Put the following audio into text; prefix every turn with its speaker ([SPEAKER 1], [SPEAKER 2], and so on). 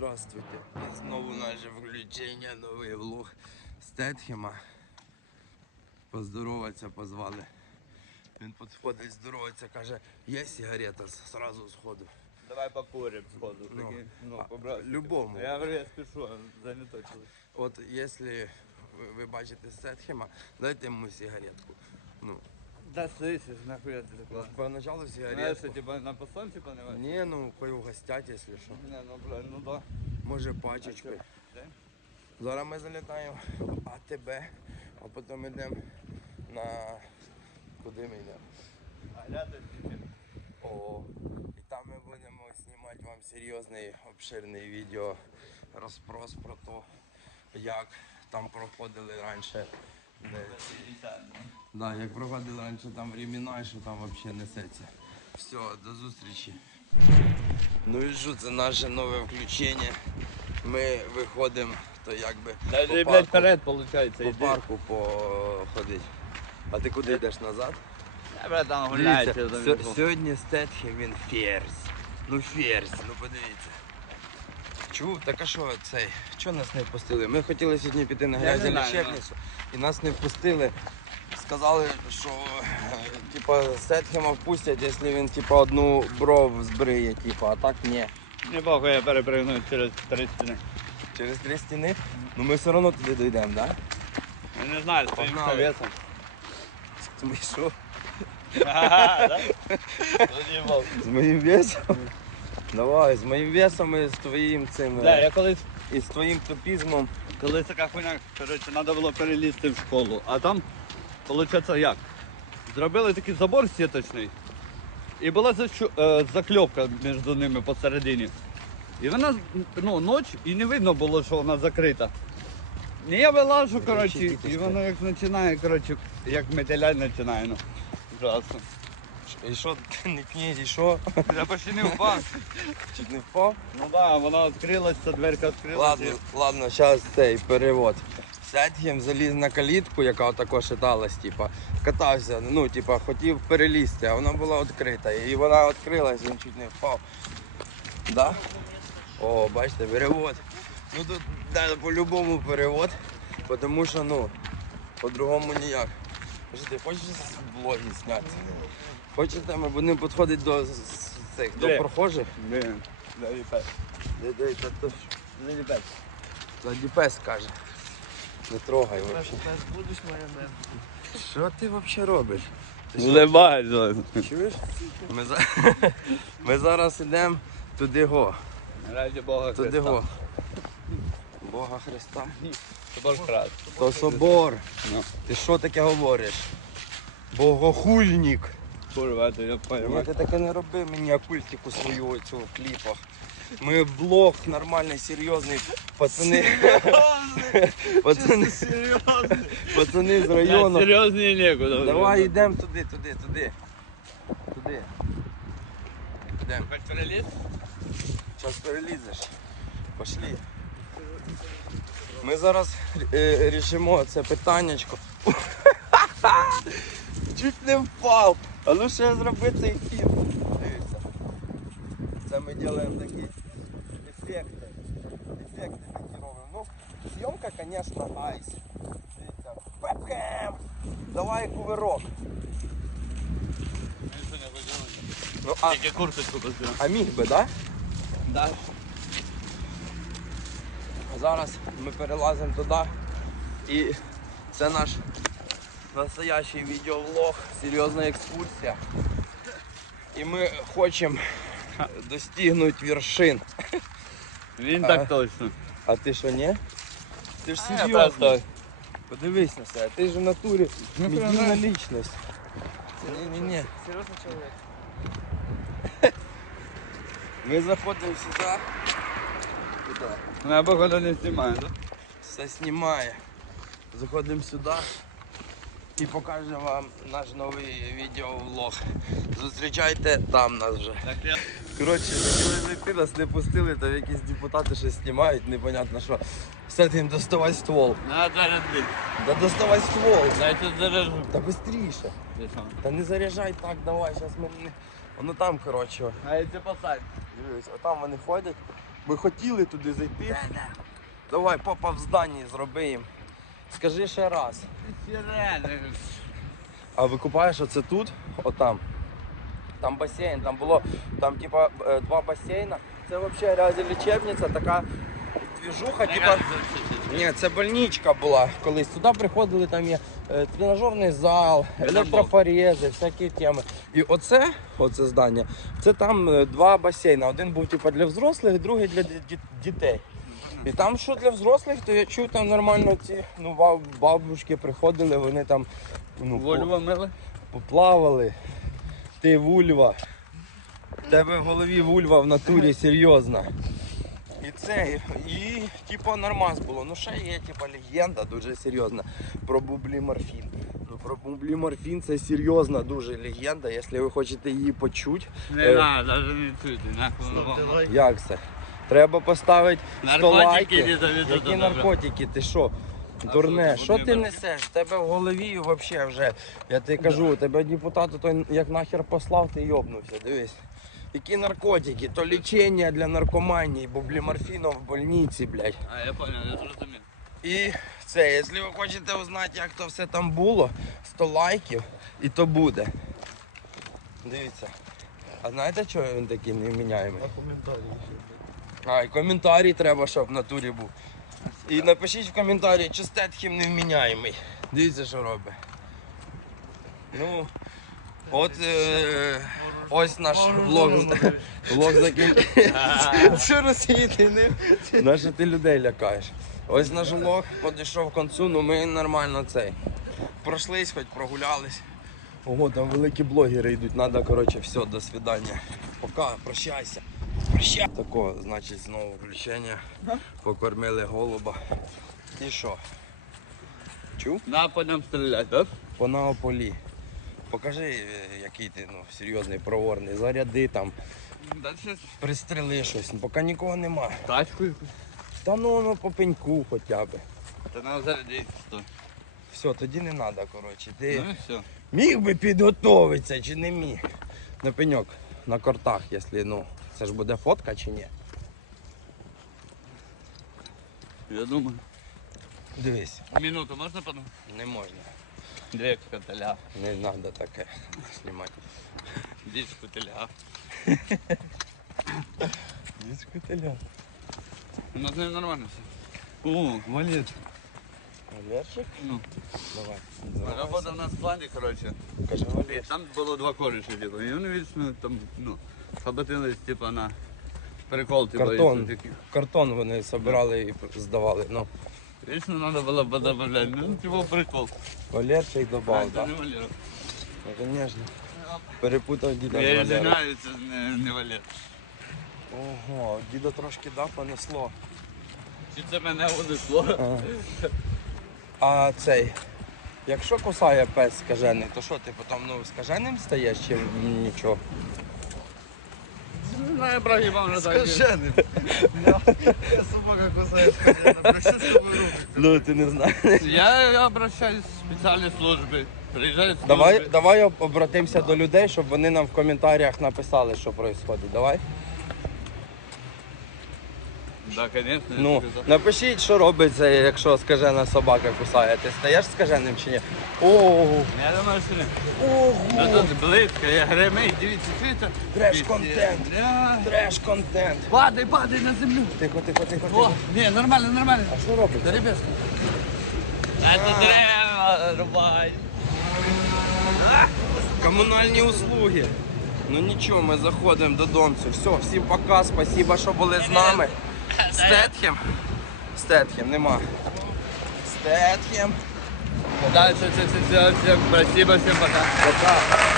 [SPEAKER 1] Здравствуйте. І знову наше включення, новий влог Стетхема. Поздороваться позвали. Він підходить, здоровиться, каже, є сигарета сразу сходу.
[SPEAKER 2] Давай покурим сходу.
[SPEAKER 1] Ну,
[SPEAKER 2] такі, ну,
[SPEAKER 1] а, любому.
[SPEAKER 2] Я говорю, я спішу, чоловік.
[SPEAKER 1] От якщо ви, ви бачите Стетхема, дайте йому сигаретку. Ну,
[SPEAKER 2] Да слышишь, нахуя ти так ладно.
[SPEAKER 1] поначалу
[SPEAKER 2] Знаєш,
[SPEAKER 1] сигаретку.
[SPEAKER 2] що типа на посон типа не варить?
[SPEAKER 1] Ні, ну хай угостять, якщо що.
[SPEAKER 2] Не, ну бля, ну да.
[SPEAKER 1] Може пачечкою.
[SPEAKER 2] Де?
[SPEAKER 1] Зараз ми залітаємо в АТБ, а потім йдемо на. Куди ми йдемо?
[SPEAKER 2] А гляди.
[SPEAKER 1] О, і там ми будемо знімати вам серйозний обширний відео розпрос про те, як там проходили раніше. Да, як проходили раніше там времена, що там взагалі несеться. Все, до зустрічі. Ну і що, це наше нове включення. Ми виходимо, то якби
[SPEAKER 2] Даже,
[SPEAKER 1] по
[SPEAKER 2] блядь,
[SPEAKER 1] парку,
[SPEAKER 2] вперед, получается,
[SPEAKER 1] по парку походити. А ти куди йдеш назад?
[SPEAKER 2] Я, брат, там
[SPEAKER 1] Дивіться, сьо- сьогодні Стетхем він ферзь. Ну ферзь, ну подивіться. Чув, так а що цей? Чого нас не впустили? Ми хотіли сьогодні піти на
[SPEAKER 2] Я
[SPEAKER 1] грязь лічебницю і нас не впустили. Сказали, що е, типа Стетхема впустять, якщо він типа одну бров збриє, типа, а так ні.
[SPEAKER 2] Не похуй, я перепригну через три стіни.
[SPEAKER 1] Через три стіни. Ну ми все одно туди дійдемо, так?
[SPEAKER 2] Я не знаю, з твоїм
[SPEAKER 1] Погнали.
[SPEAKER 2] советом.
[SPEAKER 1] Да? Що?
[SPEAKER 2] Ага, да?
[SPEAKER 1] З моїм весом? Давай, з моїм весом і з твоїм цим. е,
[SPEAKER 2] Да, я колись
[SPEAKER 1] І з твоїм тупізмом.
[SPEAKER 2] Коли така хуйня, коротше, треба було перелізти в школу. А там, виходить, як? Зробили такий забор сіточний. І була защу- е, закльопка між ними посередині. І вона ну, ніч і не видно було, що вона закрита. І я вилажу, коротше, і воно як починає, коротше, як метелять починає. Ну. Ужасно.
[SPEAKER 1] І що, не князь, і що?
[SPEAKER 2] Я почти не впав.
[SPEAKER 1] Чуть не впав?
[SPEAKER 2] Ну так, да, вона відкрилася, дверка відкрилася.
[SPEAKER 1] Ладно, ладно, зараз цей перевод. Сядьгем заліз на калітку, яка отако шаталась, типа, катався, ну, типа, хотів перелізти, а вона була відкрита. І вона відкрилась, він чуть не впав. Да? О, бачите, перевод. Ну тут да, по-любому перевод, тому що ну, по-другому ніяк. Кажи, ти хочеш блоги зняти? Хочете, ми будемо підходити до, цих, до прохожих?
[SPEAKER 2] Ні.
[SPEAKER 1] Тоді пес каже. Не трогай взагалі.
[SPEAKER 3] будеш мем.
[SPEAKER 1] Що ти взагалі робиш? Ти чуєш? Ми, за... Ми зараз йдемо туди го.
[SPEAKER 2] Раді Бога
[SPEAKER 1] Туди
[SPEAKER 2] Христа.
[SPEAKER 1] го. Бога Христа.
[SPEAKER 2] Собор крат.
[SPEAKER 1] То собор.
[SPEAKER 2] Ну.
[SPEAKER 1] Ти що таке говориш? Богохульник.
[SPEAKER 2] Курва, то я понимаю.
[SPEAKER 1] ти таке не роби мені окультику свою оцю в кліпах. Ми блог нормальний, серйозний. Пацани. Пацани, пацани з району.
[SPEAKER 2] Серйозні некуда.
[SPEAKER 1] Давай йдемо туди, туди, туди. Туди. Йдемо.
[SPEAKER 2] Хоч переліз?
[SPEAKER 1] Зараз перелізеш. Пошли. Ми зараз е, рішимо це питаннячко. Чуть не впав. А ну ще зроби цей фільм. Дивіться. Це ми робимо такі ефекти. Ефекти такі робимо. Ну, зйомка, звісно, айс. Дивіться. Бекем! Давай кувирок. Ну, а,
[SPEAKER 2] Тільки курточку позбирав.
[SPEAKER 1] а міг би, так? Да?
[SPEAKER 2] Да.
[SPEAKER 1] Зараз ми перелазимо туди і це наш настоящий відеовлог, серйозна екскурсія. І ми хочемо достигнути вершин.
[SPEAKER 2] Він
[SPEAKER 1] А.
[SPEAKER 2] так точно.
[SPEAKER 1] А ти що, ні? Ти ж
[SPEAKER 2] А, я
[SPEAKER 1] серйозний.
[SPEAKER 2] просто-
[SPEAKER 1] Подивись на себе, ти ж в натурі
[SPEAKER 2] Ну,
[SPEAKER 1] медійна
[SPEAKER 2] прям,
[SPEAKER 1] лічність. Ні-ні-ні.
[SPEAKER 3] Серйозно чоловік.
[SPEAKER 1] Ми заходимо сюди. Туди.
[SPEAKER 2] Ну, я походу не знімаю, да?
[SPEAKER 1] все знімає. Заходимо сюди і покажемо вам наш новий відеовлог. Зустрічайте там нас вже.
[SPEAKER 2] Так.
[SPEAKER 1] Коротше, хотіли зайти, нас не пустили, там якісь депутати щось знімають, непонятно що. Все тим доставай ствол.
[SPEAKER 2] На, зараз блін.
[SPEAKER 1] Да доставай ствол.
[SPEAKER 2] Дайте заряжу.
[SPEAKER 1] Та швидше.
[SPEAKER 2] Ти?
[SPEAKER 1] Та не заряджай так, давай, зараз ми не. Воно там, коротше.
[SPEAKER 2] А я тебе посадь.
[SPEAKER 1] Дивись, отам вони ходять, Ми хотіли туди зайти. Давай, папа в зданні зроби їм. Скажи ще раз. А викупаєш оце тут, отам. Там басейн, там було, там типа е, два басейна. Це взагалі лічебниця, така двіжуха, типа. Ні, це больничка була. Колись туди приходили, там є е, тренажерний зал, електрофорези, всякі теми. І оце, оце здання, це там е, два басейни. Один був типа для взрослих, другий для ді- ді- дітей. І там, що для взрослих, то я чув там нормально ці ну, баб- бабушки приходили, вони там ну, по-
[SPEAKER 2] Вольво мили.
[SPEAKER 1] поплавали. Ти вульва. В тебе в голові вульва в натурі серйозна. І це, і типу нормас було. Ну ще є типу, легенда дуже серйозна про бублі морфін. Ну про бублі морфін це серйозна дуже легенда. Якщо ви хочете її почути,
[SPEAKER 2] Не
[SPEAKER 1] Е.
[SPEAKER 2] надо, навіть не чути. Нахуй.
[SPEAKER 1] як це? Треба поставити 100 лайків.
[SPEAKER 2] не
[SPEAKER 1] Які наркотики? Ти що?
[SPEAKER 2] А
[SPEAKER 1] Дурне,
[SPEAKER 2] що ти,
[SPEAKER 1] несеш? В тебе в голові взагалі вже. Я тобі кажу, тебе депутат той як нахер послав, ти йобнувся. Дивись. Які наркотики, то лічення для наркоманії, бо бліморфіном в больниці, блядь.
[SPEAKER 2] А я понял, я зрозумів.
[SPEAKER 1] І це, якщо ви хочете узнати, як то все там було, 100 лайків і то буде. Дивіться. А знаєте, чого він такий невміняємий? А, і коментарі треба, щоб в натурі був. І напишіть в коментарі, чи Стетхім невміняємий. Дивіться, що робить. Ну, от е, ось наш влог. Влог закінчився. Що роз'їдений? Нащо ти людей лякаєш? Ось наш влог підійшов концу, ну ми нормально цей. Пройшлись, хоч прогулялись. Ого, там великі блогери йдуть, надо, коротше, все, до свидання. Пока, прощайся. Прощай. Тако, значить, знову включення. Покормили голуба. І що? Чув?
[SPEAKER 2] Нападом стріляти, так?
[SPEAKER 1] По Наополі. Покажи, е, який ти ну, серйозний, проворний. Заряди там,
[SPEAKER 2] Дальше
[SPEAKER 1] пристрели щось. Ну, Поки нікого нема.
[SPEAKER 2] тачку якусь.
[SPEAKER 1] Та ну, ну по пеньку хоча б.
[SPEAKER 2] Та нам зарядити. сто.
[SPEAKER 1] Все, тоді не треба, коротше. Ти
[SPEAKER 2] Ну і все.
[SPEAKER 1] міг би підготуватися чи не міг? На пеньок, на кортах, якщо ну. Це ж буде фотка чи ні?
[SPEAKER 2] Я думаю.
[SPEAKER 1] Дивись,
[SPEAKER 2] Минуту можна потом?
[SPEAKER 1] не можна.
[SPEAKER 2] Дві котеля.
[SPEAKER 1] Не треба таке знімати.
[SPEAKER 2] Дічку теля.
[SPEAKER 1] Дискотеля.
[SPEAKER 2] У нас не нормально все. О, валет.
[SPEAKER 1] Валерчик?
[SPEAKER 2] Ну,
[SPEAKER 1] Давай.
[SPEAKER 2] робота в нас в плані, коротше.
[SPEAKER 1] Кажи
[SPEAKER 2] І
[SPEAKER 1] Валер.
[SPEAKER 2] там було два коріші, типу. І вони вічно там, ну, Хабатились, типу, на прикол, типу.
[SPEAKER 1] Картон.
[SPEAKER 2] і.
[SPEAKER 1] Картон вони збирали і здавали. Ну,
[SPEAKER 2] Вічно треба було подобавляти. Ну, типу, прикол.
[SPEAKER 1] Валерчик
[SPEAKER 2] А,
[SPEAKER 1] добав,
[SPEAKER 2] це
[SPEAKER 1] так?
[SPEAKER 2] не Валера.
[SPEAKER 1] Ну, звісно. Перепутав діда з
[SPEAKER 2] Я
[SPEAKER 1] Валерою.
[SPEAKER 2] извиняюсь, це не, не Валер.
[SPEAKER 1] Ого, діда трошки да, понесло.
[SPEAKER 2] Чи це мене унесло?
[SPEAKER 1] А. а цей, якщо кусає пес скажений, то що ти потім ну, скаженим стаєш чи нічого?
[SPEAKER 2] Не знаю, брagi вам не так.
[SPEAKER 3] Скажений. Я собака робить?
[SPEAKER 1] Ну ти не знаєш.
[SPEAKER 2] Я, я обращаюсь в спеціальні служби. Приїжджають служби.
[SPEAKER 1] Давай, давай обратимося до людей, щоб вони нам в коментарях написали, що відбувається. Давай.
[SPEAKER 2] Да, конечно. я
[SPEAKER 1] Ну, напишіть, що робиться, якщо скажена собака кусає. Ти стаєш скаженим чи ні? Ого!
[SPEAKER 2] Я думаю, що не.
[SPEAKER 1] Ого!
[SPEAKER 2] Ну, тут близько, я гремить, дивіться, чуєте?
[SPEAKER 1] Треш-контент.
[SPEAKER 2] Бля.
[SPEAKER 1] Треш-контент.
[SPEAKER 2] Падай, падай на землю.
[SPEAKER 1] Тихо, тихо, тихо,
[SPEAKER 2] О,
[SPEAKER 1] тихо.
[SPEAKER 2] ні, нормально, нормально.
[SPEAKER 1] А що робиться?
[SPEAKER 2] Ребятки. Это дерево рубай.
[SPEAKER 1] Комунальні услуги. Ну нічого, ми заходимо додому. Все, всім пока, спасибо, що були з нами. Стетхем. Стетхем, нема. Стетхем.
[SPEAKER 2] Дальше, все, все, все, всем спасибо, всем пока.
[SPEAKER 1] Пока.